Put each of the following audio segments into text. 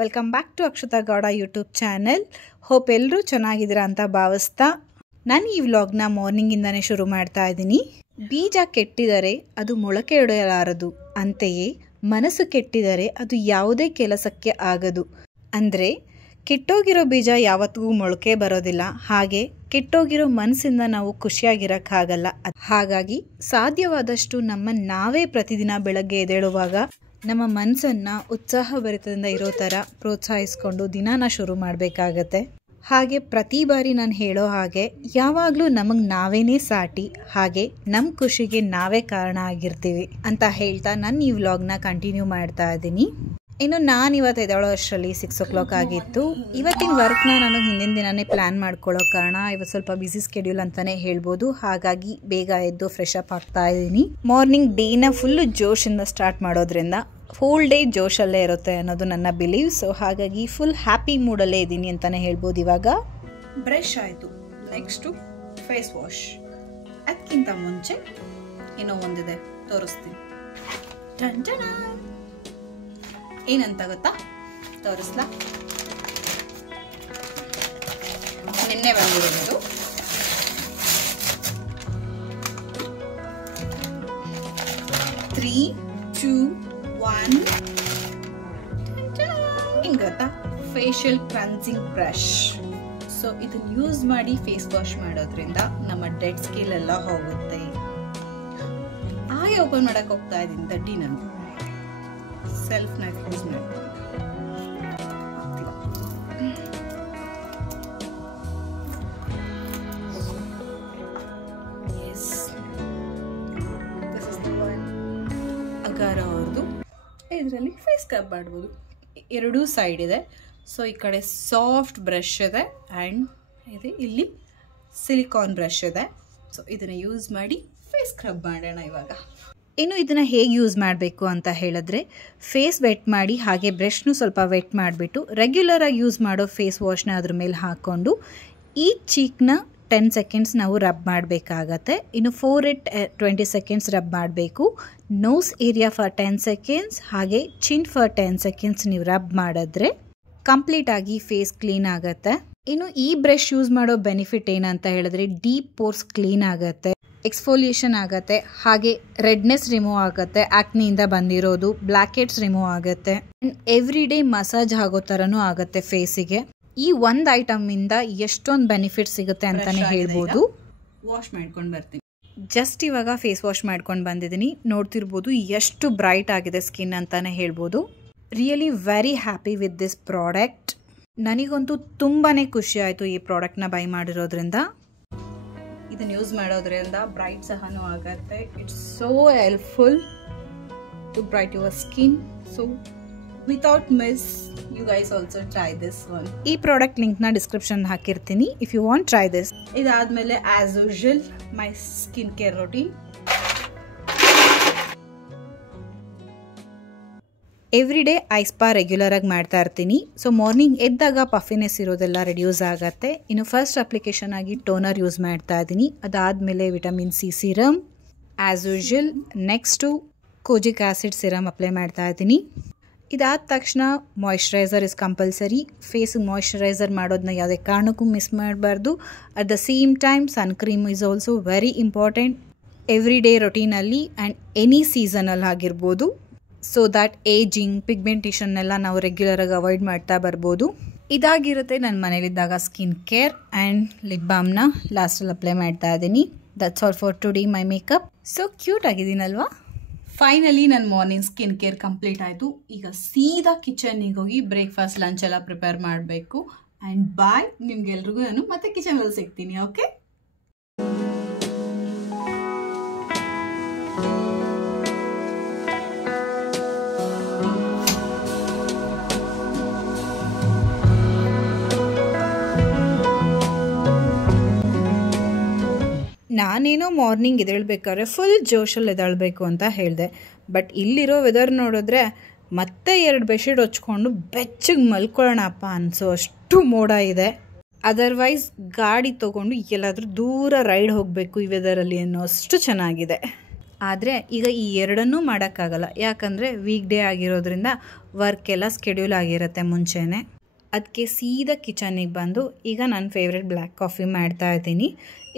Welcome back to Akshata Gowda YouTube channel. Hope ಎಲ್ಲರೂ ಚೆನ್ನಾಗಿದ್ದೀರಾ ಅಂತ ಭಾವಿಸ್ತಾ ನಾನು ಈ ವ್ಲಾಗ್ನ ಮಾರ್ನಿಂಗಿಂದನೇ ಶುರು ಮಾಡ್ತಾ ಇದ್ದೀನಿ. ಬೀಜ ಕೆಟ್ಟಿದರೆ ಅದು ಮೊಳಕೆ ಒಡೆಯಲಾರದು, ಅಂತೆಯೇ ಮನಸ್ಸು ಕೆಟ್ಟಿದರೆ ಅದು ಯಾವುದೇ ಕೆಲಸಕ್ಕೆ ಆಗದು. ಅಂದರೆ ಕೆಟ್ಟೋಗಿರೋ ಬೀಜ ಯಾವತ್ತಿಗೂ ಮೊಳಕೆ ಬರೋದಿಲ್ಲ, ಹಾಗೆ ಕೆಟ್ಟೋಗಿರೋ ಮನಸ್ಸಿಂದ ನಾವು ಖುಷಿಯಾಗಿರೋಕ್ಕಾಗಲ್ಲ. ಹಾಗಾಗಿ ಸಾಧ್ಯವಾದಷ್ಟು ನಾವೇ ಪ್ರತಿದಿನ ಬೆಳಗ್ಗೆ ಎದ್ದೇಳುವಾಗ ನಮ್ಮ ಮನಸ್ಸನ್ನು ಉತ್ಸಾಹಭರಿತದಿಂದ ಇರೋ ಥರ ಪ್ರೋತ್ಸಾಹಿಸ್ಕೊಂಡು ದಿನಾನ ಶುರು ಮಾಡಬೇಕಾಗತ್ತೆ. ಹಾಗೆ ಪ್ರತಿ ಬಾರಿ ನಾನು ಹೇಳೋ ಹಾಗೆ ಯಾವಾಗಲೂ ನಮಗೆ ನಾವೇನೇ ಸಾಟಿ, ಹಾಗೆ ನಮ್ಮ ಖುಷಿಗೆ ನಾವೇ ಕಾರಣ ಆಗಿರ್ತೀವಿ ಅಂತ ಹೇಳ್ತಾ ನಾನು ಈ ವ್ಲಾಗ್ನ ಕಂಟಿನ್ಯೂ ಮಾಡ್ತಾ ಇದ್ದೀನಿ. ಇನ್ನು ನಾನು ಇವತ್ತು ಎದ್ದೇಳೋ ಅಷ್ಟರಲ್ಲಿ 6 o'clock ಆಗಿತ್ತು. ಇವತ್ತಿನ ವರ್ಕ್ನ ನಾನು ಹಿಂದಿನ ದಿನವೇ ಪ್ಲ್ಯಾನ್ ಮಾಡ್ಕೊಳ್ಳೋ ಕಾರಣ ಇವತ್ತು ಸ್ವಲ್ಪ ಬ್ಯುಸಿ ಸ್ಕೆಡ್ಯೂಲ್ ಅಂತಲೇ ಹೇಳ್ಬೋದು. ಹಾಗಾಗಿ ಬೇಗ ಎದ್ದು ಫ್ರೆಶ್ ಅಪ್ ಆಗ್ತಾ ಇದ್ದೀನಿ. ಮಾರ್ನಿಂಗ್ ಡೇನ ಫುಲ್ಲು ಜೋಶಿಂದ ಸ್ಟಾರ್ಟ್ ಮಾಡೋದ್ರಿಂದ ಹೋಲ್ ಡೇ ಜೋಶಲ್ಲೇ ಇರುತ್ತೆ ಅನ್ನೋದು ನನ್ನ ಬಿಲೀವ್. ಸೊ ಹಾಗಾಗಿ ಫುಲ್ ಹ್ಯಾಪಿ ಮೂಡಲ್ಲೇ ಇದ್ದೀನಿ ಅಂತಲೇ ಹೇಳ್ಬೋದು. ಇವಾಗ ಬ್ರಷ್ ಆಯಿತು, ನೆಕ್ಸ್ಟು ಫೇಸ್ ವಾಶ್. ಅದಕ್ಕಿಂತ ಮುಂಚೆ ಏನೋ ಒಂದಿದೆ ತೋರಿಸ್ತೀನಿ. ಏನಂತ ಗೊತ್ತಾ, ತೋರಿಸ್ಲಾ? ನಿನ್ನೆ ಬಂದಿರೋದು 3, 2, 1 ಹಿಂಗ್ ಗೊತ್ತಾ, ಫೇಶಿಯಲ್ ಕ್ಲೆನ್ಸಿಂಗ್ ಬ್ರಷ್. ಸೊ ಇದನ್ನ ಯೂಸ್ ಮಾಡಿ ಫೇಸ್ ವಾಶ್ ಮಾಡೋದ್ರಿಂದ ನಮ್ಮ ಡೆಡ್ ಸ್ಕಿನ್ ಎಲ್ಲ ಹೋಗುತ್ತೆ. ಹಾಗೆ ಓಪನ್ ಮಾಡಕ್ ಹೋಗ್ತಾ ಇದ್ದೀನಿ ದಡ್ಡಿ ನಾನು ಸೆಲ್ಫ್ ನೈಫ್ ಯೂಸ್ ಮಾಡ್ತೀನಿ. ಅಗಾರ ಅವ್ರದ್ದು ಇದರಲ್ಲಿ ಫೇಸ್ ಸ್ಕ್ರಬ್ ಮಾಡ್ಬೋದು. ಎರಡೂ ಸೈಡ್ ಇದೆ. ಸೊ ಈ ಕಡೆ ಸಾಫ್ಟ್ ಬ್ರಷ್ ಇದೆ ಆ್ಯಂಡ್ ಇದೆ ಇಲ್ಲಿ ಸಿಲಿಕಾನ್ ಬ್ರಷ್ ಇದೆ. ಸೊ ಇದನ್ನು ಯೂಸ್ ಮಾಡಿ ಫೇಸ್ ಸ್ಕ್ರಬ್ ಮಾಡೋಣ ಇವಾಗ. ಇನ್ನು ಇದನ್ನು ಹೇಗೆ ಯೂಸ್ ಮಾಡಬೇಕು ಅಂತ ಹೇಳಿದ್ರೆ, ಫೇಸ್ ವೆಟ್ ಮಾಡಿ ಹಾಗೆ ಬ್ರಷ್ನು ಸ್ವಲ್ಪ ವೆಟ್ ಮಾಡಿಬಿಟ್ಟು ರೆಗ್ಯುಲರಾಗಿ ಯೂಸ್ ಮಾಡೋ ಫೇಸ್ ವಾಶ್ನ ಅದ್ರ ಮೇಲೆ ಹಾಕ್ಕೊಂಡು ಈ ಚೀಕ್ನ 10 seconds ನಾವು ರಬ್ ಮಾಡಬೇಕಾಗತ್ತೆ. ಇನ್ನು ಫೋರ್ಹೆಡ್ 20 seconds ರಬ್ ಮಾಡಬೇಕು. ನೋಸ್ ಏರಿಯಾ ಫಾರ್ 10 seconds ಹಾಗೆ ಚಿನ್ ಫಾರ್ 10 seconds ನೀವು ರಬ್ ಮಾಡಿದ್ರೆ ಕಂಪ್ಲೀಟ್ ಆಗಿ ಫೇಸ್ ಕ್ಲೀನ್ ಆಗುತ್ತೆ. ಇನ್ನು ಈ ಬ್ರಷ್ ಯೂಸ್ ಮಾಡೋ ಬೆನಿಫಿಟ್ ಏನಂತ ಹೇಳಿದ್ರೆ, ಡೀಪ್ ಪೋರ್ಸ್ ಕ್ಲೀನ್ ಆಗುತ್ತೆ, ಎಕ್ಸ್ಫೋಲಿಯೇಷನ್ ಆಗುತ್ತೆ, ಹಾಗೆ ರೆಡ್ನೆಸ್ ರಿಮೂವ್ ಆಗುತ್ತೆ, ಆಕ್ನಿಯಿಂದ ಬಂದಿರೋದು, ಬ್ಲ್ಯಾಕ್ ಹೆಡ್ಸ್ ರಿಮೂವ್ ಆಗುತ್ತೆ, ಎವ್ರಿ ಡೇ ಮಸಾಜ್ ಆಗೋ ಥರನೂ ಆಗುತ್ತೆ ಫೇಸಿಗೆ. ಈ ಒಂದು ಐಟಮಿಂದ ಎಷ್ಟೊಂದು ಬೆನಿಫಿಟ್ ಸಿಗುತ್ತೆ ಅಂತಾನೆ ಹೇಳ್ಬೋದು. ವಾಶ್ ಮಾಡ್ಕೊಂಡು ಬರ್ತೀನಿ. ಜಸ್ಟ್ ಇವಾಗ ಫೇಸ್ ವಾಶ್ ಮಾಡ್ಕೊಂಡು ಬಂದಿದ್ದೀನಿ. ನೋಡ್ತಿರ್ಬೋದು ಎಷ್ಟು ಬ್ರೈಟ್ ಆಗಿದೆ ಸ್ಕಿನ್ ಅಂತಾನೆ ಹೇಳ್ಬೋದು. Really very happy with this product. ನನಗಂತೂ ತುಂಬಾ ಖುಷಿ ಆಯಿತು ಈ ಪ್ರಾಡಕ್ಟ್ನ ಬೈ ಮಾಡಿರೋದ್ರಿಂದ. ಇದನ್ನು ಯೂಸ್ ಮಾಡೋದ್ರಿಂದ ಬ್ರೈಟ್ ಸಹನೂ ಆಗುತ್ತೆ. It's so helpful to bright your skin. So without miss you guys also try this one. ಈ ಪ್ರಾಡಕ್ಟ್ ಲಿಂಕ್ನ ಡಿಸ್ಕ್ರಿಪ್ಷನ್ ಹಾಕಿರ್ತೀನಿ if you want try this. ಇದಾದ್ಮೇಲೆ as usual my skin care routine. Every day ice ಪಾ regular ಆಗಿ ಮಾಡ್ತಾ ಇರ್ತೀನಿ. So morning ಎದ್ದಾಗ puffiness ಇರೋದೆಲ್ಲ ರೆಡ್ಯೂಸ್ ಆಗುತ್ತೆ. ಇನ್ನು ಫಸ್ಟ್ ಅಪ್ಲಿಕೇಶನ್ ಆಗಿ ಟೋನರ್ ಯೂಸ್ ಮಾಡ್ತಾ ಇದ್ದೀನಿ. ಅದಾದಮೇಲೆ vitamin C serum as usual. Next kojic acid serum apply ಮಾಡ್ತಾ ಇದ್ದೀನಿ. ಇದಾದ ತಕ್ಷಣ ಮಾಯಿಶ್ಚರೈಸರ್ ಇಸ್ ಕಂಪಲ್ಸರಿ. ಫೇಸಿಗೆ ಮಾಯಿಶ್ಚರೈಸರ್ ಮಾಡೋದನ್ನ ಯಾವುದೇ ಕಾರಣಕ್ಕೂ ಮಿಸ್ ಮಾಡಬಾರ್ದು. At the same time sun cream is also very important every day ರೊಟೀನಲ್ಲಿ ಆ್ಯಂಡ್ ಎನಿ ಸೀಸನಲ್ಲಿ ಆಗಿರ್ಬೋದು. ಸೊ ದ್ಯಾಟ್ ಏಜಿಂಗ್, ಪಿಗ್ಮೆಂಟೇಷನ್ ಎಲ್ಲ ನಾವು ರೆಗ್ಯುಲರಾಗಿ ಅವಾಯ್ಡ್ ಮಾಡ್ತಾ ಬರ್ಬೋದು. ಇದಾಗಿರುತ್ತೆ ನನ್ನ ಮನೇಲಿದ್ದಾಗ ಸ್ಕಿನ್ ಕೇರ್. ಆ್ಯಂಡ್ ಲಿಪ್ ಬಾಮ್ನ ಲಾಸ್ಟಲ್ಲಿ ಅಪ್ಲೈ ಮಾಡ್ತಾ ಇದ್ದೀನಿ. That's all for today my makeup. So cute ಆಗಿದ್ದೀನಲ್ವಾ? ಫೈನಲಿ ನನ್ನ ಮಾರ್ನಿಂಗ್ ಸ್ಕಿನ್ ಕೇರ್ ಕಂಪ್ಲೀಟ್ ಆಯಿತು. ಈಗ ಸೀದಾ ಕಿಚನ್ನಿಗೆ ಹೋಗಿ ಬ್ರೇಕ್ಫಾಸ್ಟ್ ಲಂಚ್ ಎಲ್ಲ ಪ್ರಿಪೇರ್ ಮಾಡಬೇಕು. ಆ್ಯಂಡ್ ಬಾಯ್, ನಿಮ್ಗೆಲ್ರಿಗೂ ನಾನು ಮತ್ತೆ ಕಿಚನಲ್ಲಿ ಸಿಗ್ತೀನಿ. ಓಕೆ, ನಾನೇನೋ ಮಾರ್ನಿಂಗ್ ಎದ್ದೇಳಬೇಕಾದ್ರೆ ಫುಲ್ ಜೋಶಲ್ಲಿ ಎದ್ದೇಳಬೇಕು ಅಂತ ಹೇಳಿದೆ. ಬಟ್ ಇಲ್ಲಿರೋ ವೆದರ್ ನೋಡಿದ್ರೆ ಮತ್ತೆ 2 ಬೆಡ್ಶೀಟ್ ಹೊಚ್ಕೊಂಡು ಬೆಚ್ಚಗೆ ಮಲ್ಕೊಳ್ಳೋಣಪ್ಪ ಅನಿಸೋ ಅಷ್ಟು ಮೋಡ ಇದೆ. ಅದರ್ವೈಸ್ ಗಾಡಿ ತೊಗೊಂಡು ಎಲ್ಲಾದರೂ ದೂರ ರೈಡ್ ಹೋಗಬೇಕು ಈ ವೆದರಲ್ಲಿ ಅನ್ನೋ ಅಷ್ಟು ಚೆನ್ನಾಗಿದೆ. ಆದರೆ ಈಗ ಈ ಎರಡನ್ನೂ ಮಾಡೋಕ್ಕಾಗಲ್ಲ, ಯಾಕಂದರೆ ವೀಕ್ ಡೇ ಆಗಿರೋದ್ರಿಂದ ವರ್ಕ್ ಎಲ್ಲ ಸ್ಕೆಡ್ಯೂಲ್ ಆಗಿರುತ್ತೆ ಮುಂಚೆನೇ. ಅದಕ್ಕೆ ಸೀದಾ ಕಿಚನಿಗೆ ಬಂದು ಈಗ ನನ್ನ ಫೇವ್ರೆಟ್ ಬ್ಲ್ಯಾಕ್ ಕಾಫಿ ಮಾಡ್ತಾ ಇದ್ದೀನಿ.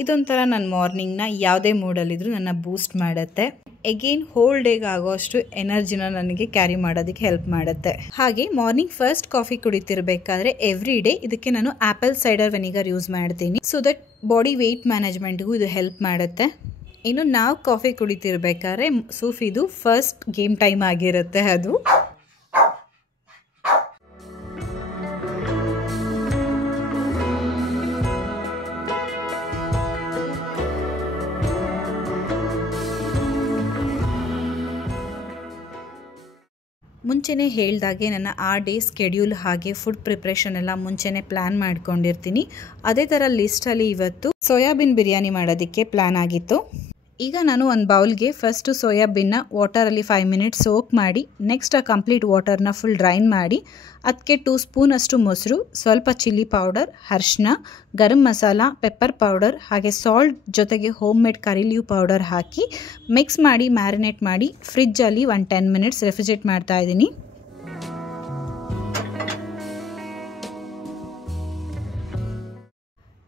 ಇದೊಂಥರ ನನ್ನ ಮಾರ್ನಿಂಗ್ನ ಯಾವುದೇ ಮೂಡಲ್ಲಿದ್ದರೂ ನನ್ನ ಬೂಸ್ಟ್ ಮಾಡುತ್ತೆ. ಎಗೇನ್ ಹೋಲ್ ಡೇಗೆ ಆಗೋಷ್ಟು ಎನರ್ಜಿನ ನನಗೆ ಕ್ಯಾರಿ ಮಾಡೋದಕ್ಕೆ ಹೆಲ್ಪ್ ಮಾಡುತ್ತೆ. ಹಾಗೆ ಮಾರ್ನಿಂಗ್ ಫಸ್ಟ್ ಕಾಫಿ ಕುಡಿತಿರ್ಬೇಕಾದ್ರೆ ಎವ್ರಿ ಡೇ ಇದಕ್ಕೆ ನಾನು ಆ್ಯಪಲ್ ಸೈಡರ್ ವೆನಿಗರ್ ಯೂಸ್ ಮಾಡ್ತೀನಿ. ಸೊ ದಟ್ ಬಾಡಿ ವೆಯ್ಟ್ ಮ್ಯಾನೇಜ್ಮೆಂಟ್ಗೂ ಇದು ಹೆಲ್ಪ್ ಮಾಡುತ್ತೆ. ಇನ್ನು ನಾವು ಕಾಫಿ ಕುಡಿತಿರ್ಬೇಕಾದ್ರೆ ಸೂಫಿದು ಫಸ್ಟ್ ಗೇಮ್ ಟೈಮ್ ಆಗಿರುತ್ತೆ. ಅದು ಮುಂಚೆನೇ ಹೇಳ್ದಾಗೆ ನನ್ನ ಆ ಡೇ ಸ್ಕೆಡ್ಯೂಲ್ ಹಾಗೆ ಫುಡ್ ಪ್ರಿಪ್ರೇಷನ್ ಎಲ್ಲ ಮುಂಚೆನೇ ಪ್ಲ್ಯಾನ್ ಮಾಡ್ಕೊಂಡಿರ್ತೀನಿ. ಅದೇ ಥರ ಲಿಸ್ಟಲ್ಲಿ ಇವತ್ತು ಸೋಯಾಬೀನ್ ಬಿರಿಯಾನಿ ಮಾಡೋದಕ್ಕೆ ಪ್ಲ್ಯಾನ್ ಆಗಿತ್ತು. ಈಗ ನಾನು ಒಂದು ಬೌಲ್ಗೆ ಫಸ್ಟು ಸೋಯಾಬೀನ್ನ ವಾಟರಲ್ಲಿ 5 ಮಿನಿಟ್ಸ್ ಸೋಕ್ ಮಾಡಿ, ನೆಕ್ಸ್ಟ್ ಆ ಕಂಪ್ಲೀಟ್ ವಾಟರ್ನ ಫುಲ್ ಡ್ರೈನ್ ಮಾಡಿ, ಅದಕ್ಕೆ 2 ಸ್ಪೂನಷ್ಟು ಮೊಸರು, ಸ್ವಲ್ಪ ಚಿಲ್ಲಿ ಪೌಡರ್, ಅರಿಶಿನ, ಗರಂ ಮಸಾಲ, ಪೆಪ್ಪರ್ ಪೌಡರ್ ಹಾಗೆ ಸಾಲ್ಟ್ ಜೊತೆಗೆ ಹೋಮ್ ಮೇಡ್ ಕರಿ ಲೀವ್ ಪೌಡರ್ ಹಾಕಿ ಮಿಕ್ಸ್ ಮಾಡಿ ಮ್ಯಾರಿನೇಟ್ ಮಾಡಿ ಫ್ರಿಜ್ಜಲ್ಲಿ 10 ಮಿನಿಟ್ಸ್ ರೆಫ್ರಿಜರೇಟ್ ಮಾಡ್ತಾ ಇದ್ದೀನಿ.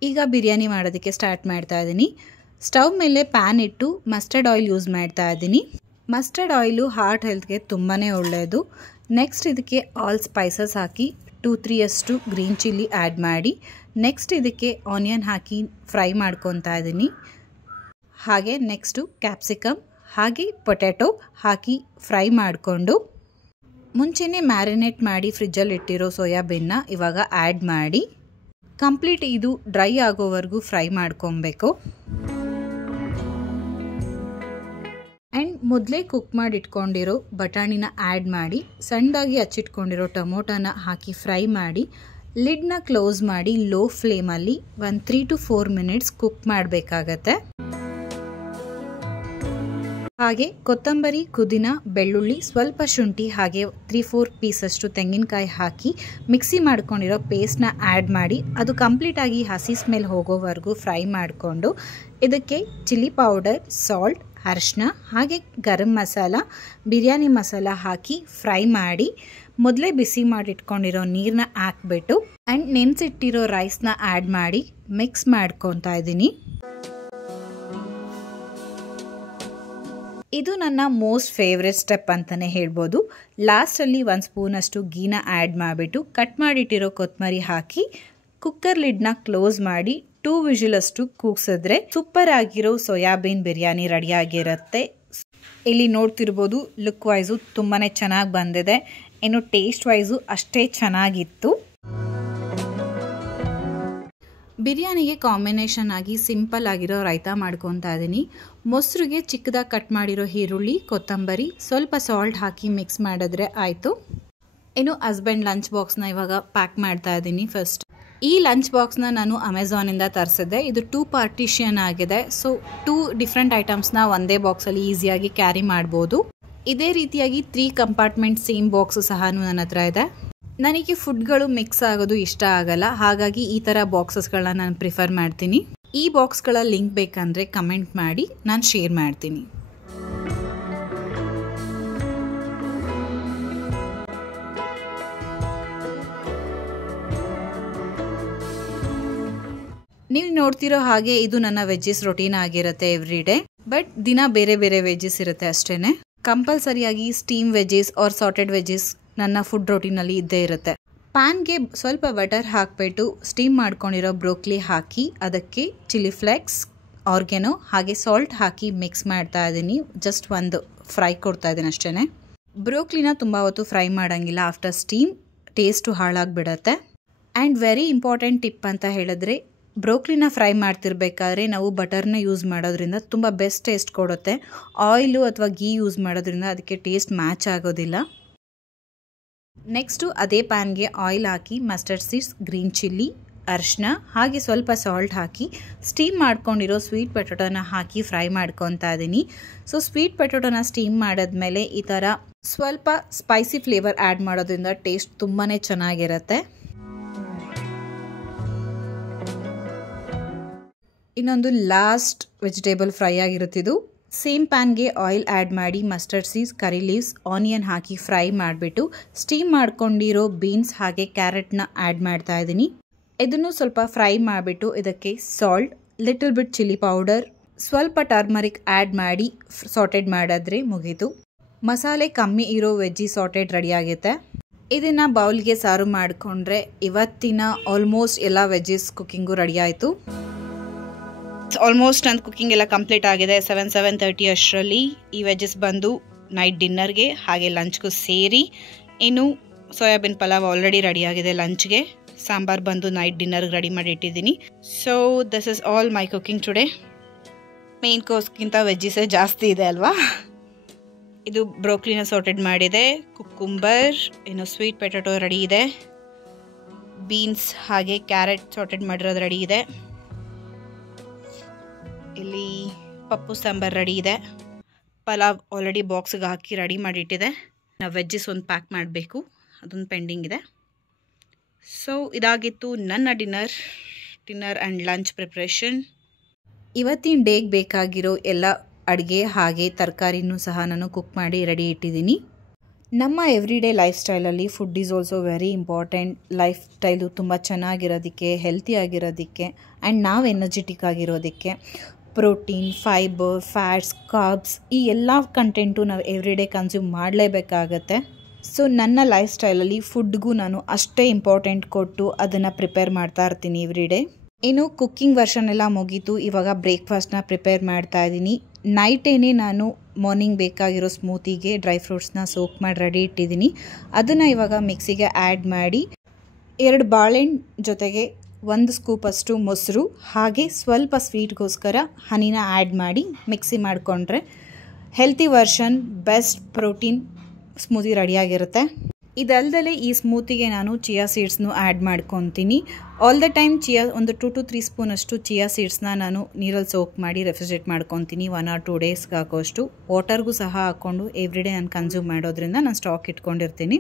ಈಗ ಬಿರಿಯಾನಿ ಮಾಡೋದಕ್ಕೆ ಸ್ಟಾರ್ಟ್ ಮಾಡ್ತಾ ಇದ್ದೀನಿ. ಸ್ಟವ್ ಮೇಲೆ ಪ್ಯಾನ್ ಇಟ್ಟು ಮಸ್ಟರ್ಡ್ ಆಯಿಲ್ ಯೂಸ್ ಮಾಡ್ತಾ ಇದ್ದೀನಿ. ಮಸ್ಟರ್ಡ್ ಆಯಿಲು ಹಾರ್ಟ್ ಹೆಲ್ತ್ಗೆ ತುಂಬಾ ಒಳ್ಳೆಯದು. ನೆಕ್ಸ್ಟ್ ಇದಕ್ಕೆ ಆಲ್ ಸ್ಪೈಸಸ್ ಹಾಕಿ 2-3 ಅಷ್ಟು ಗ್ರೀನ್ ಚಿಲ್ಲಿ ಆ್ಯಡ್ ಮಾಡಿ, ನೆಕ್ಸ್ಟ್ ಇದಕ್ಕೆ ಆನಿಯನ್ ಹಾಕಿ ಫ್ರೈ ಮಾಡ್ಕೊತಾ ಇದ್ದೀನಿ. ಹಾಗೆ ನೆಕ್ಸ್ಟು ಕ್ಯಾಪ್ಸಿಕಮ್ ಹಾಗೆ ಪೊಟ್ಯಾಟೊ ಹಾಕಿ ಫ್ರೈ ಮಾಡಿಕೊಂಡು ಮುಂಚೆನೇ ಮ್ಯಾರಿನೇಟ್ ಮಾಡಿ ಫ್ರಿಜ್ಜಲ್ಲಿ ಇಟ್ಟಿರೋ ಸೋಯಾಬೀನ್ನ ಇವಾಗ ಆ್ಯಡ್ ಮಾಡಿ ಕಂಪ್ಲೀಟ್ ಇದು ಡ್ರೈ ಆಗೋವರೆಗೂ ಫ್ರೈ ಮಾಡ್ಕೊಬೇಕು. ಆ್ಯಂಡ್ ಮೊದಲೇ ಕುಕ್ ಮಾಡಿ ಇಟ್ಕೊಂಡಿರೋ ಬಟಾಣಿನ ಆ್ಯಡ್ ಮಾಡಿ, ಸಣ್ಣದಾಗಿ ಹಚ್ಚಿಟ್ಕೊಂಡಿರೋ ಟೊಮೊಟೊನ ಹಾಕಿ ಫ್ರೈ ಮಾಡಿ, ಲಿಡ್ನ ಕ್ಲೋಸ್ ಮಾಡಿ ಲೋ ಫ್ಲೇಮಲ್ಲಿ 3 to 4 ಮಿನಿಟ್ಸ್ ಕುಕ್ ಮಾಡಬೇಕಾಗತ್ತೆ. ಹಾಗೆ ಕೊತ್ತಂಬರಿ, ಪುದೀನ, ಬೆಳ್ಳುಳ್ಳಿ, ಸ್ವಲ್ಪ ಶುಂಠಿ ಹಾಗೆ 3-4 ಪೀಸಷ್ಟು ತೆಂಗಿನಕಾಯಿ ಹಾಕಿ ಮಿಕ್ಸಿ ಮಾಡ್ಕೊಂಡಿರೋ ಪೇಸ್ಟ್ನ ಆ್ಯಡ್ ಮಾಡಿ ಅದು ಕಂಪ್ಲೀಟಾಗಿ ಹಸಿ ಸ್ಮೆಲ್ ಹೋಗೋವರೆಗೂ ಫ್ರೈ ಮಾಡಿಕೊಂಡು ಇದಕ್ಕೆ ಚಿಲ್ಲಿ ಪೌಡರ್, ಸಾಲ್ಟ್, ಅರಿಶಿನ ಹಾಗೆ ಗರಂ ಮಸಾಲ, ಬಿರಿಯಾನಿ ಮಸಾಲ ಹಾಕಿ ಫ್ರೈ ಮಾಡಿ ಮೊದಲೇ ಬಿಸಿ ಮಾಡಿಟ್ಕೊಂಡಿರೋ ನೀರನ್ನ ಹಾಕ್ಬಿಟ್ಟು ಆ್ಯಂಡ್ ನೆನೆಸಿಟ್ಟಿರೋ ರೈಸ್ನ ಆ್ಯಡ್ ಮಾಡಿ ಮಿಕ್ಸ್ ಮಾಡ್ಕೊತಾ ಇದ್ದೀನಿ. ಇದು ನನ್ನ ಮೋಸ್ಟ್ ಫೇವ್ರೆಟ್ ಸ್ಟೆಪ್ ಅಂತಲೇ ಹೇಳ್ಬೋದು. ಲಾಸ್ಟಲ್ಲಿ 1 ಸ್ಪೂನಷ್ಟು ಗೀನ ಆ್ಯಡ್ ಮಾಡಿಬಿಟ್ಟು ಕಟ್ ಮಾಡಿಟ್ಟಿರೋ ಕೊತ್ತಂಬರಿ ಹಾಕಿ ಕುಕ್ಕರ್ ಲಿಡ್ನ ಕ್ಲೋಸ್ ಮಾಡಿ 2 ವಿಜಿಲಷ್ಟು ಕೂಗ್ಸಿದ್ರೆ ಸೂಪರ್ ಆಗಿರೋ ಸೋಯಾಬೀನ್ ಬಿರಿಯಾನಿ ರೆಡಿಯಾಗಿರುತ್ತೆ. ಇಲ್ಲಿ ನೋಡ್ತಿರ್ಬೋದು ಲುಕ್ ವೈಸು ತುಂಬಾ ಚೆನ್ನಾಗಿ ಬಂದಿದೆ, ಇನ್ನು ಟೇಸ್ಟ್ ವೈಸು ಅಷ್ಟೇ ಚೆನ್ನಾಗಿತ್ತು. ಬಿರಿಯಾನಿಗೆ ಕಾಂಬಿನೇಷನ್ ಆಗಿ ಸಿಂಪಲ್ ಆಗಿರೋ ರೈತಾ ಮಾಡ್ಕೊತಾ ಇದ್ದೀನಿ. ಮೊಸರಿಗೆ ಚಿಕ್ಕದಾಗಿ ಕಟ್ ಮಾಡಿರೋ ಈರುಳ್ಳಿ, ಕೊತ್ತಂಬರಿ, ಸ್ವಲ್ಪ ಸಾಲ್ಟ್ ಹಾಕಿ ಮಿಕ್ಸ್ ಮಾಡಿದ್ರೆ ಆಯಿತು. ಇನ್ನು ಹಸ್ಬೆಂಡ್ ಲಂಚ್ ಬಾಕ್ಸ್ನ ಇವಾಗ ಪ್ಯಾಕ್ ಮಾಡ್ತಾ ಇದ್ದೀನಿ. ಫಸ್ಟ್ ಈ ಲಂಚ್ ಬಾಕ್ಸ್ನ ನಾನು ಅಮೆಝಾನಿಂದ ತರಿಸಿದ್ದೆ. ಇದು 2 ಪಾರ್ಟಿಷನ್ ಆಗಿದೆ. ಸೊ 2 ಡಿಫ್ರೆಂಟ್ ಐಟಮ್ಸ್ನ ಒಂದೇ ಬಾಕ್ಸಲ್ಲಿ ಈಸಿಯಾಗಿ ಕ್ಯಾರಿ ಮಾಡ್ಬೋದು. ಇದೇ ರೀತಿಯಾಗಿ 3 ಕಂಪಾರ್ಟ್ಮೆಂಟ್ ಸೇಮ್ ಬಾಕ್ಸು ಸಹ ನನ್ನ ಹತ್ರ ಇದೆ. ನನಗೆ ಫುಡ್ಗಳು ಮಿಕ್ಸ್ ಆಗೋದು ಇಷ್ಟ ಆಗಲ್ಲ, ಹಾಗಾಗಿ ಈ ಥರ ಬಾಕ್ಸಸ್ಗಳನ್ನ ನಾನು ಪ್ರಿಫರ್ ಮಾಡ್ತೀನಿ. ಈ ಬಾಕ್ಸ್ಗಳ ಲಿಂಕ್ ಬೇಕಂದರೆ ಕಮೆಂಟ್ ಮಾಡಿ, ನಾನು ಶೇರ್ ಮಾಡ್ತೀನಿ. ನೀವು ನೋಡ್ತಿರೋ ಹಾಗೆ ಇದು ನನ್ನ ವೆಜ್ಜಸ್ ರೊಟೀನ್ ಆಗಿರುತ್ತೆ ಎವ್ರಿ ಡೇ. ಬಟ್ ದಿನ ಬೇರೆ ಬೇರೆ ವೆಜ್ಜಸ್ ಇರುತ್ತೆ ಅಷ್ಟೇ. ಕಂಪಲ್ಸರಿಯಾಗಿ ಸ್ಟೀಮ್ ವೆಜ್ಜಸ್ ಆರ್ ಸಾಟೆಡ್ ವೆಜ್ಜಸ್ ನನ್ನ ಫುಡ್ ರೊಟೀನಲ್ಲಿ ಇದ್ದೇ ಇರುತ್ತೆ. ಪ್ಯಾನ್ಗೆ ಸ್ವಲ್ಪ ಬಟರ್ ಹಾಕಿಬಿಟ್ಟು ಸ್ಟೀಮ್ ಮಾಡ್ಕೊಂಡಿರೋ ಬ್ರೋಕ್ಲಿ ಹಾಕಿ ಅದಕ್ಕೆ ಚಿಲ್ಲಿ ಫ್ಲೇಕ್ಸ್, ಆರ್ಗ್ಯಾನೋ ಹಾಗೆ ಸಾಲ್ಟ್ ಹಾಕಿ ಮಿಕ್ಸ್ ಮಾಡ್ತಾ ಇದ್ದೀನಿ. ಜಸ್ಟ್ ಒಂದು ಫ್ರೈ ಕೊಡ್ತಾ ಇದ್ದೀನಿ ಅಷ್ಟೇ. ಬ್ರೋಕ್ಲಿನ ತುಂಬ ಹೊತ್ತು ಫ್ರೈ ಮಾಡೋಂಗಿಲ್ಲ, ಆಫ್ಟರ್ ಸ್ಟೀಮ್ ಟೇಸ್ಟು ಹಾಳಾಗಿಬಿಡತ್ತೆ. ಆ್ಯಂಡ್ ವೆರಿ ಇಂಪಾರ್ಟೆಂಟ್ ಟಿಪ್ ಅಂತ ಹೇಳಿದ್ರೆ, ಬ್ರೋಕ್ಲಿನ ಫ್ರೈ ಮಾಡ್ತಿರ್ಬೇಕಾದ್ರೆ ನಾವು ಬಟರ್ನ ಯೂಸ್ ಮಾಡೋದ್ರಿಂದ ತುಂಬ ಬೆಸ್ಟ್ ಟೇಸ್ಟ್ ಕೊಡುತ್ತೆ. ಆಯಿಲು ಅಥವಾ ಗೀ ಯೂಸ್ ಮಾಡೋದ್ರಿಂದ ಅದಕ್ಕೆ ಟೇಸ್ಟ್ ಮ್ಯಾಚ್ ಆಗೋದಿಲ್ಲ. ನೆಕ್ಸ್ಟು ಅದೇ ಪ್ಯಾನ್ಗೆ ಆಯಿಲ್ ಹಾಕಿ ಮಸ್ಟರ್ಡ್ ಸೀಡ್ಸ್, ಗ್ರೀನ್ ಚಿಲ್ಲಿ, ಅರಿಶಿನ ಹಾಗೆ ಸ್ವಲ್ಪ ಸಾಲ್ಟ್ ಹಾಕಿ ಸ್ಟೀಮ್ ಮಾಡ್ಕೊಂಡಿರೋ ಸ್ವೀಟ್ ಪೊಟ್ಯಾಟೋನ ಹಾಕಿ ಫ್ರೈ ಮಾಡ್ಕೊತಾ ಇದ್ದೀನಿ. ಸೊ ಸ್ವೀಟ್ ಪೊಟ್ಯಾಟೋನ ಸ್ಟೀಮ್ ಮಾಡಿದ್ಮೇಲೆ ಈ ಥರ ಸ್ವಲ್ಪ ಸ್ಪೈಸಿ ಫ್ಲೇವರ್ ಆ್ಯಡ್ ಮಾಡೋದ್ರಿಂದ ಟೇಸ್ಟ್ ತುಂಬಾ ಚೆನ್ನಾಗಿರುತ್ತೆ. ಇನ್ನೊಂದು ಲಾಸ್ಟ್ ವೆಜಿಟೇಬಲ್ ಫ್ರೈ ಆಗಿರುತ್ತಿದ್ದು ಸೇಮ್ ಪ್ಯಾನ್ಗೆ ಆಯಿಲ್ ಆ್ಯಡ್ ಮಾಡಿ mustard seeds, curry leaves, onion ಹಾಕಿ ಫ್ರೈ ಮಾಡಿಬಿಟ್ಟು ಸ್ಟೀಮ್ ಮಾಡ್ಕೊಂಡಿರೋ ಬೀನ್ಸ್ ಹಾಗೆ ಕ್ಯಾರೆಟ್ನ ಆ್ಯಡ್ ಮಾಡ್ತಾ ಇದ್ದೀನಿ. ಇದನ್ನು ಸ್ವಲ್ಪ ಫ್ರೈ ಮಾಡಿಬಿಟ್ಟು ಇದಕ್ಕೆ salt, little bit chilli powder, ಸ್ವಲ್ಪ ಟರ್ಮರಿಕ್ ಆ್ಯಡ್ ಮಾಡಿ ಸಾಟೆಡ್ ಮಾಡಿದ್ರೆ ಮುಗೀತು. ಮಸಾಲೆ ಕಮ್ಮಿ ಇರೋ ವೆಜ್ಜಿ ಸಾಟೆಡ್ ರೆಡಿಯಾಗುತ್ತೆ. ಇದನ್ನು ಬೌಲ್ಗೆ ಸರ್ವ್ ಮಾಡಿಕೊಂಡ್ರೆ ಇವತ್ತಿನ ಆಲ್ಮೋಸ್ಟ್ ಎಲ್ಲ ವೆಜ್ಜಸ್ ಕುಕ್ಕಿಂಗು ರೆಡಿ ಆಯಿತು. ಆಲ್ಮೋಸ್ಟ್ ನನ್ನ ಕುಕ್ಕಿಂಗ್ ಎಲ್ಲ ಕಂಪ್ಲೀಟ್ ಆಗಿದೆ. 7:30 ಅಷ್ಟರಲ್ಲಿ ಈ ವೆಜ್ಜಸ್ ಬಂದು ನೈಟ್ ಡಿನ್ನರ್ಗೆ ಹಾಗೆ ಲಂಚ್ಗೂ ಸೇರಿ. ಇನ್ನು ಸೋಯಾಬೀನ್ ಪಲಾವ್ ಆಲ್ರೆಡಿ ರೆಡಿಯಾಗಿದೆ ಲಂಚ್ಗೆ. ಸಾಂಬಾರು ಬಂದು ನೈಟ್ ಡಿನ್ನರ್ಗೆ ರೆಡಿ ಮಾಡಿ ಇಟ್ಟಿದ್ದೀನಿ. So this is all my cooking today. Main ಕೋರ್ಸ್ಗಿಂತ ವೆಜ್ಜಿಸೇ ಜಾಸ್ತಿ ಇದೆ ಅಲ್ವಾ. ಇದು ಬ್ರೋಕ್ಲಿನ ಸಾಟೆಡ್ ಮಾಡಿದೆ, ಕುಕ್ಕುಂಬರ್, ಇನ್ನು ಸ್ವೀಟ್ ಪೊಟ್ಯಾಟೊ ರೆಡಿ ಇದೆ, ಬೀನ್ಸ್ ಹಾಗೆ ಕ್ಯಾರೆಟ್ ಸಾಟೆಡ್ ಮಾಡಿರೋದು ರೆಡಿ ಇದೆ, ಇಲ್ಲಿ ಪಪ್ಪು ಸಾಂಬಾರು ರೆಡಿ ಇದೆ, ಪಲಾವ್ ಆಲ್ರೆಡಿ ಬಾಕ್ಸ್ಗೆ ಹಾಕಿ ರೆಡಿ ಮಾಡಿಟ್ಟಿದೆ. ನಾವು ವೆಜ್ಜಸ್ ಒಂದು ಪ್ಯಾಕ್ ಮಾಡಬೇಕು, ಅದೊಂದು ಪೆಂಡಿಂಗ್ ಇದೆ. ಸೊ ಇದಾಗಿತ್ತು ನನ್ನ ಡಿನ್ನರ್ ಆ್ಯಂಡ್ ಲಂಚ್ ಪ್ರಿಪ್ರೇಷನ್. ಇವತ್ತಿನ ಡೇಗೆ ಬೇಕಾಗಿರೋ ಎಲ್ಲ ಅಡುಗೆ ಹಾಗೆ ತರಕಾರಿನೂ ಸಹ ನಾನು ಕುಕ್ ಮಾಡಿ ರೆಡಿ ಇಟ್ಟಿದ್ದೀನಿ. ನಮ್ಮ ಎವ್ರಿಡೇ ಲೈಫ್ ಸ್ಟೈಲಲ್ಲಿ food is also very important. Life style ತುಂಬ ಚೆನ್ನಾಗಿರೋದಕ್ಕೆ, ಹೆಲ್ತಿ ಆಗಿರೋದಕ್ಕೆ ಆ್ಯಂಡ್ ನಾವು ಎನರ್ಜೆಟಿಕ್ ಆಗಿರೋದಕ್ಕೆ ಪ್ರೋಟೀನ್, ಫೈಬರ್, ಫ್ಯಾಟ್ಸ್, ಕಾರ್ಬ್ಸ್ ಈ ಎಲ್ಲ ಕಂಟೆಂಟು ನಾವು ಎವ್ರಿಡೇ ಕನ್ಸ್ಯೂಮ್ ಮಾಡಲೇಬೇಕಾಗತ್ತೆ. ಸೊ ನನ್ನ ಲೈಫ್ ಸ್ಟೈಲಲ್ಲಿ ಫುಡ್ಗೂ ನಾನು ಅಷ್ಟೇ ಇಂಪಾರ್ಟೆಂಟ್ ಕೊಟ್ಟು ಅದನ್ನು ಪ್ರಿಪೇರ್ ಮಾಡ್ತಾ ಇರ್ತೀನಿ ಎವ್ರಿಡೇ. ಇನ್ನು ಕುಕ್ಕಿಂಗ್ ವರ್ಷನ್ ಎಲ್ಲ ಮುಗೀತು. ಇವಾಗ ಬ್ರೇಕ್ಫಾಸ್ಟ್ನ ಪ್ರಿಪೇರ್ ಮಾಡ್ತಾ ಇದ್ದೀನಿ. ನೈಟೇನೆ ನಾನು ಮಾರ್ನಿಂಗ್ ಬೇಕಾಗಿರೋ ಸ್ಮೂತಿಗೆ ಡ್ರೈ ಫ್ರೂಟ್ಸ್ನ ಸೋಕ್ ಮಾಡಿ ರೆಡಿ ಇಟ್ಟಿದ್ದೀನಿ. ಅದನ್ನು ಇವಾಗ ಮಿಕ್ಸಿಗೆ ಆ್ಯಡ್ ಮಾಡಿ 2 ಬಾಳೆಹಣ್ಣು ಜೊತೆಗೆ 1 ಸ್ಕೂಪಷ್ಟು ಮೊಸರು ಹಾಗೆ ಸ್ವಲ್ಪ ಸ್ವೀಟ್ಗೋಸ್ಕರ ಹನಿನ ಆ್ಯಡ್ ಮಾಡಿ ಮಿಕ್ಸಿ ಮಾಡಿಕೊಂಡ್ರೆ healthy version best protein smoothie ರೆಡಿಯಾಗಿರುತ್ತೆ. ಇದಲ್ದಲೇ ಈ ಸ್ಮೂತಿಗೆ ನಾನು ಚಿಯಾ ಸೀಡ್ಸ್ನು ಆ್ಯಡ್ ಮಾಡ್ಕೊತೀನಿ. ಆಲ್ ದ ಟೈಮ್ ಒಂದು 2 to 3 ಸ್ಪೂನಷ್ಟು ಚಿಯಾ ಸೀಡ್ಸ್ನ ನಾನು ನೀರಲ್ಲಿ ಸೋಕ್ ಮಾಡಿ ರೆಫ್ರಿಜರೇಟ್ ಮಾಡ್ಕೊತೀನಿ. 1 or 2 ಡೇಸ್ಗೆ ಹಾಕೋಷ್ಟು. ವಾಟರ್ಗೂ ಸಹ ಹಾಕ್ಕೊಂಡು ಎವ್ರಿಡೇ ನಾನು ಕನ್ಸ್ಯೂಮ್ ಮಾಡೋದ್ರಿಂದ ನಾನು ಸ್ಟಾಕ್ ಇಟ್ಕೊಂಡಿರ್ತೀನಿ.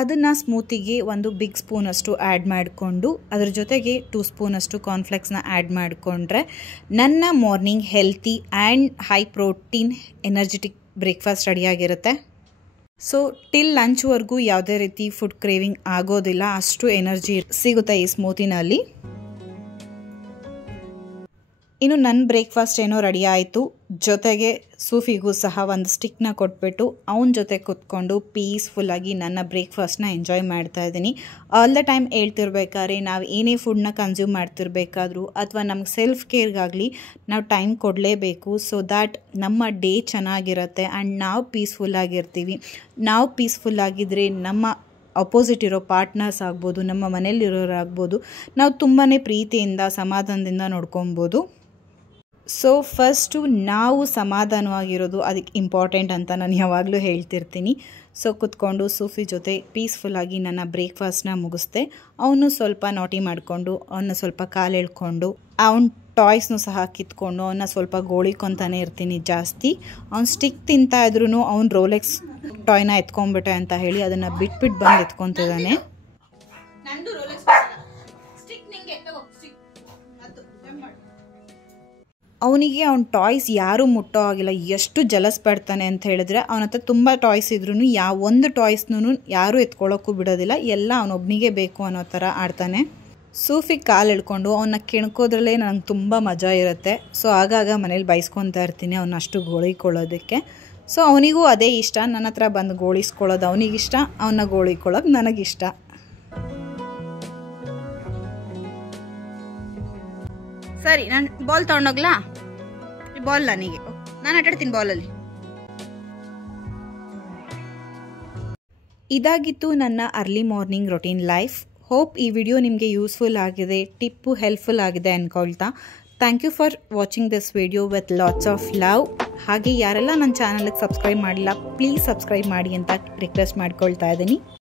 ಅದನ್ನು ಸ್ಮೂತಿಗೆ 1 ಬಿಗ್ ಸ್ಪೂನಷ್ಟು ಆ್ಯಡ್ ಮಾಡಿಕೊಂಡು ಅದ್ರ ಜೊತೆಗೆ 2 ಸ್ಪೂನಷ್ಟು ಕಾರ್ನ್ಫ್ಲೆಕ್ಸ್ನ ಆ್ಯಡ್ ಮಾಡಿಕೊಂಡ್ರೆ ನನ್ನ morning healthy and high protein energetic breakfast ರೆಡಿಯಾಗಿರುತ್ತೆ. ಸೊ ಟಿಲ್ ಲಂಚ್ವರೆಗೂ ಯಾವುದೇ ರೀತಿ ಫುಡ್ ಕ್ರೇವಿಂಗ್ ಆಗೋದಿಲ್ಲ, ಅಷ್ಟು ಎನರ್ಜಿ ಸಿಗುತ್ತೆ ಈ ಸ್ಮೂತಿನಲ್ಲಿ. ಇನ್ನು ನನ್ನ ಬ್ರೇಕ್ಫಾಸ್ಟ್ ಏನೋ ರೆಡಿ ಆಯಿತು. ಜೊತೆಗೆ ಸೂಫಿಗೂ ಸಹ ಒಂದು ಸ್ಟಿಕ್ನ ಕೊಟ್ಬಿಟ್ಟು ಅವನ ಜೊತೆ ಕೂತ್ಕೊಂಡು ಪೀಸ್ಫುಲ್ಲಾಗಿ ನನ್ನ ಬ್ರೇಕ್ಫಾಸ್ಟ್ನ ಎಂಜಾಯ್ ಮಾಡ್ತಾ ಇದ್ದೀನಿ. ಆಲ್ ದ ಟೈಮ್ ಹೇಳ್ತಿರ್ಬೇಕಾದ್ರೆ ನಾವು ಏನೇ ಫುಡ್ನ ಕನ್ಸ್ಯೂಮ್ ಮಾಡ್ತಿರ್ಬೇಕಾದ್ರೂ ಅಥವಾ ನಮ್ಗೆ ಸೆಲ್ಫ್ ಕೇರ್ಗಾಗಲಿ ನಾವು ಟೈಮ್ ಕೊಡಲೇಬೇಕು. ಸೊ ದ್ಯಾಟ್ ನಮ್ಮ ಡೇ ಚೆನ್ನಾಗಿರುತ್ತೆ ಆ್ಯಂಡ್ ನಾವು ಪೀಸ್ಫುಲ್ಲಾಗಿರ್ತೀವಿ. ನಾವು ಪೀಸ್ಫುಲ್ಲಾಗಿದ್ದರೆ ನಮ್ಮ ಅಪೋಸಿಟ್ ಇರೋ ಪಾರ್ಟ್ನರ್ಸ್ ಆಗ್ಬೋದು, ನಮ್ಮ ಮನೇಲಿರೋರಾಗ್ಬೋದು, ನಾವು ತುಂಬಾ ಪ್ರೀತಿಯಿಂದ ಸಮಾಧಾನದಿಂದ ನೋಡ್ಕೊಬೋದು. ಸೊ ಫಸ್ಟು ನಾವು ಸಮಾಧಾನವಾಗಿರೋದು ಅದಕ್ಕೆ ಇಂಪಾರ್ಟೆಂಟ್ ಅಂತ ನಾನು ಯಾವಾಗಲೂ ಹೇಳ್ತಿರ್ತೀನಿ. ಸೊ ಕೂತ್ಕೊಂಡು ಸೂಫಿ ಜೊತೆ ಪೀಸ್ಫುಲ್ಲಾಗಿ ನನ್ನ ಬ್ರೇಕ್ಫಾಸ್ಟ್ನ ಮುಗಿಸ್ದೆ. ಅವನು ಸ್ವಲ್ಪ ನಾಟಿ ಮಾಡಿಕೊಂಡು ಅವನ್ನ ಸ್ವಲ್ಪ ಕಾಲು ಎಳ್ಕೊಂಡು ಅವನ ಟಾಯ್ಸ್ನು ಸಹ ಕಿತ್ಕೊಂಡು ಅವನ್ನ ಸ್ವಲ್ಪ ಗೋಳಿಕೊಂತಾನೆ ಇರ್ತೀನಿ ಜಾಸ್ತಿ. ಅವ್ನು ಸ್ಟಿಕ್ ತಿಂತಾ ಇದ್ರೂ ಅವ್ನು ರೋಲೆಕ್ಸ್ ಟಾಯ್ನ ಎತ್ಕೊಂಡ್ಬಿಟ್ಟೆ ಅಂತ ಹೇಳಿ ಅದನ್ನು ಬಿಟ್ಬಿಟ್ಟು ಬಂದು ಎತ್ಕೊತಿದ್ದಾನೆ. ಅವನಿಗೆ ಅವ್ನ ಟಾಯ್ಸ್ ಯಾರೂ ಮುಟ್ಟೋ ಆಗಿಲ್ಲ. ಎಷ್ಟು ಜಲಸ್ ಪಡ್ತಾನೆ ಅಂತ ಹೇಳಿದ್ರೆ ಅವನ ಹತ್ರ ತುಂಬ ಟಾಯ್ಸ್ ಇದ್ರೂ ಒಂದು ಟಾಯ್ಸ್ನೂ ಯಾರೂ ಎತ್ಕೊಳ್ಳೋಕ್ಕೂ ಬಿಡೋದಿಲ್ಲ, ಎಲ್ಲ ಅವನೊಬ್ಬನಿಗೆ ಬೇಕು ಅನ್ನೋ ಥರ ಆಡ್ತಾನೆ. ಸೂಫಿಗೆ ಕಾಲು ಎಳ್ಕೊಂಡು ಅವನ್ನ ಕೆಣ್ಕೋದ್ರಲ್ಲೇ ನನಗೆ ತುಂಬ ಮಜಾ ಇರುತ್ತೆ. ಸೊ ಆಗಾಗ ಮನೇಲಿ ಬೈಸ್ಕೊತಾ ಇರ್ತೀನಿ ಅವನ್ನ ಅಷ್ಟು ಗೋಳಿಕೊಳ್ಳೋದಕ್ಕೆ. ಸೊ ಅವನಿಗೂ ಅದೇ ಇಷ್ಟ, ನನ್ನ ಹತ್ರ ಬಂದು ಗೋಳಿಸ್ಕೊಳ್ಳೋದು ಅವನಿಗಿಷ್ಟ, ಅವನ್ನ ಗೋಳಿಕೊಳ್ಳೋದು ನನಗಿಷ್ಟ. ಸರಿ, ನಾನು ಬಾಲ್ ತೊಗೊಂಡೋಗ್ಲಾ? ಬಾಲ್ ನನಗೆ, ನಾನು ಆಟಾಡ್ತೀನಿ ಬಾಲಲ್ಲಿ. ಇದಾಗಿತ್ತು ನನ್ನ early morning routine life. Hope ಈ ವಿಡಿಯೋ ನಿಮಗೆ ಯೂಸ್ಫುಲ್ ಆಗಿದೆ, ಟಿಪ್ಪು ಹೆಲ್ಪ್ಫುಲ್ ಆಗಿದೆ ಅಂದ್ಕೊಳ್ತಾ. Thank you for watching this video with lots of love. ಹಾಗೆ ಯಾರೆಲ್ಲ ನನ್ನ ಚಾನಲ್ಗೆ ಸಬ್ಸ್ಕ್ರೈಬ್ ಮಾಡಿಲ್ಲ ಪ್ಲೀಸ್ ಸಬ್ಸ್ಕ್ರೈಬ್ ಮಾಡಿ ಅಂತ ರಿಕ್ವೆಸ್ಟ್ ಮಾಡ್ಕೊಳ್ತಾ ಇದ್ದೀನಿ.